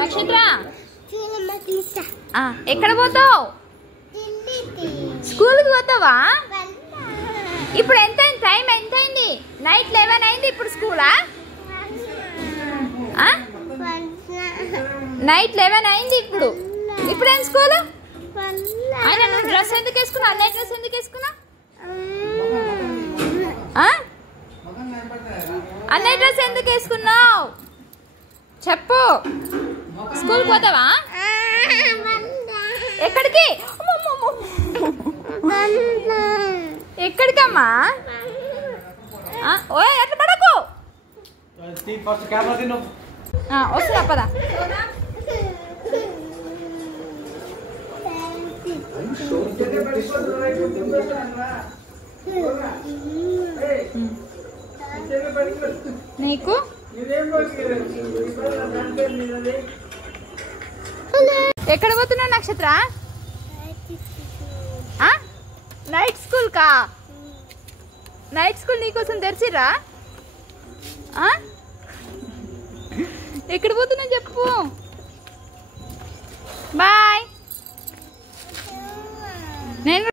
నక్షత్ర ఎక్కడ పోతావు? స్కూల్కి పోతావా? ఇప్పుడు ఎంత అయింది? టైం ఎంత అయింది? నైట్ 11 అయింది. ఇప్పుడు స్కూలా? నైట్ 11 అయింది. ఇప్పుడేం స్కూల్? ఆయన నువ్వు డ్రెస్ ఎందుకు వేసుకున్నావు? అన్నయ్య డ్రెస్ ఎందుకు వేసుకున్నావు? అన్నయ్య డ్రెస్ ఎందుకు వేసుకున్నావు చెప్పు. స్కూల్కి పోతావా? ఎక్కడికి? ఎక్కడికమ్మా? ఓ ఎట్లా పడకు. వస్తుందా? పదా. నీకు ఎక్కడ పోతున్నావు నక్షత్ర? నైట్ స్కూల్ కా? నైట్ స్కూల్ నీకోసం తెరిచిరా? ఎక్కడ పోతున్నా చెప్పు. బాయ్. నేను